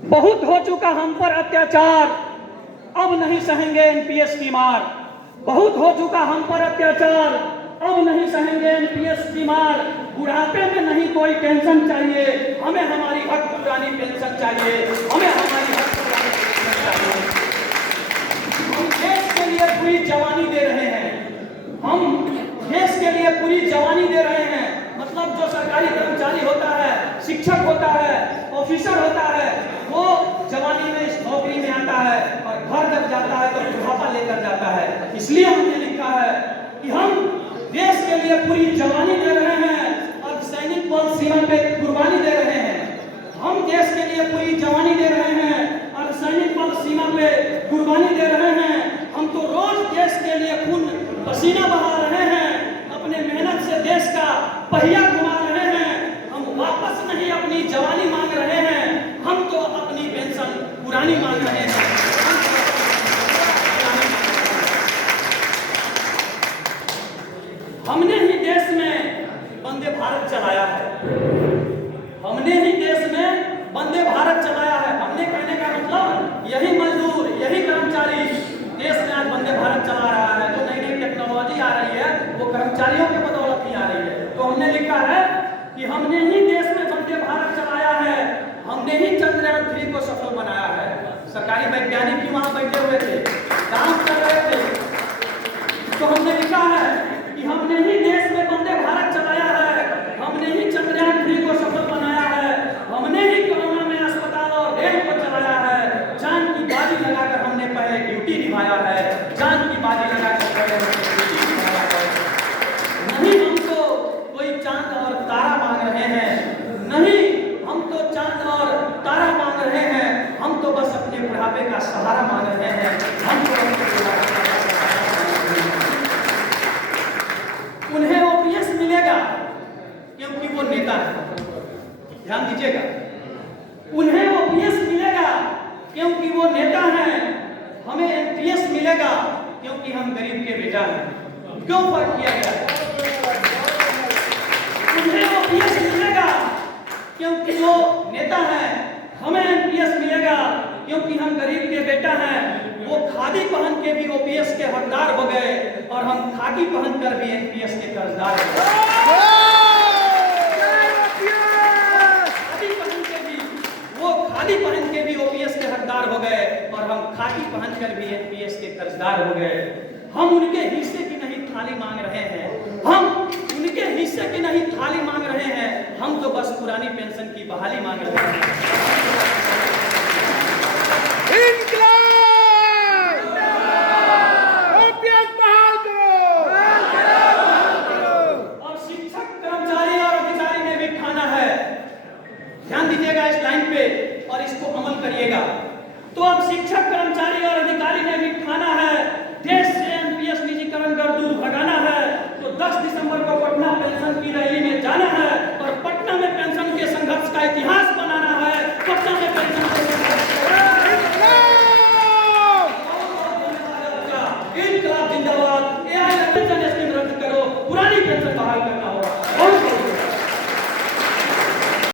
बहुत हो चुका हम पर अत्याचार, अब नहीं सहेंगे एनपीएस की मार। बहुत हो चुका हम पर अत्याचार, अब नहीं सहेंगे एनपीएस की मार। बुढ़ापे में नहीं कोई टेंशन चाहिए, हमें हमारी हक पुरानी पेंशन चाहिए, हमें हमारी हक पुरानी पेंशन चाहिए। हम देश के लिए पूरी जवानी दे रहे हैं, हम देश के लिए पूरी जवानी दे रहे हैं। मतलब जो सरकारी कर्मचारी होता है, शिक्षक होता है, ऑफिसर होता है, वो जवानी में इस नौकरी में आता है और घर जब जाता है तो बुढ़ापा लेकर जाता है। इसलिए हमने लिखा है कि हम देश के लिए पूरी जवानी दे रहे हैं और सैनिक बल सीमा पे कुर्बानी दे रहे हैं। हम देश के लिए पूरी जवानी दे रहे हैं और सैनिक बल सीमा पे कुर्बानी दे रहे हैं। हम तो रोज देश के लिए खून पसीना बहा रहे हैं, अपने मेहनत से देश का पहिया घुमा रहे हैं। हम वापस नहीं अपनी जवानी मांग रहे हैं, हम तो अपनी पेंशन पुरानी मांग रहे हैं। हमने ही देश में वंदे भारत चलाया है, हमने ही देश में वंदे भारत चलाया है। हमने कहने का मतलब यही मजदूर, यही कर्मचारी देश में आज वंदे भारत चला रहा है। जो नई नई टेक्नोलॉजी आ रही है वो कर्मचारियों के बदौलत ही आ रही है। तो हमने लिखा है कि हमने ही देश में वंदे भारत चलाया है, हमने ही चंद्रयान 3 को सफल बनाया है। सरकारी वैज्ञानिक भी वहां बैठे हुए थे, काम कर रहे थे। तो हमने लिखा है कि हमने ही देश में वंदे भारत चलाया है, हमने ही चंद्रयान 3 को सफल बनाया है, हमने ही कोरोना में अस्पताल और रेल को चलाया है। जान की बाजी लगाकर हमने पहले ड्यूटी निभाया है, जान की बाजी लगाकर पहले ड्यूटी निभाया है। नहीं हम तो कोई चांद और तारा मांग रहे हैं, नहीं हम तो चांद और तारा मांग रहे हैं, हम तो बस अपने बुढ़ापे का सहारा मांग रहे हैं। हम तो अपने बुढ़ापे का सहारा मांग रहे हैं। उन्हें ओपीएस मिलेगा क्योंकि वो नेता है, ध्यान दीजिएगा। उन्हें ओपीएस मिलेगा क्योंकि वो नेता है, हमें एनपीएस मिलेगा क्योंकि हम गरीब के बेटा हैं। क्यों फर्क किया गया? उन्हें ओपीएस मिलेगा क्योंकि वो नेता है, हमें एनपीएस मिलेगा क्योंकि हम गरीब के बेटा हैं। वो खादी पहन के भी ओपीएस के हकदार हो गए और हम खाकी पहनकर भी एनपीएस के कर्जदार हो गए। खादी पहन के भी ओपीएस के हकदार हो गए और हम खाकी पहनकर भी एनपीएस के कर्जदार हो गए। हम उनके हिस्से की नहीं थाली मांग रहे हैं, हम उनके हिस्से की नहीं थाली मांग रहे हैं, हम तो बस पुरानी पेंशन की बहाली मांग रहे हैं।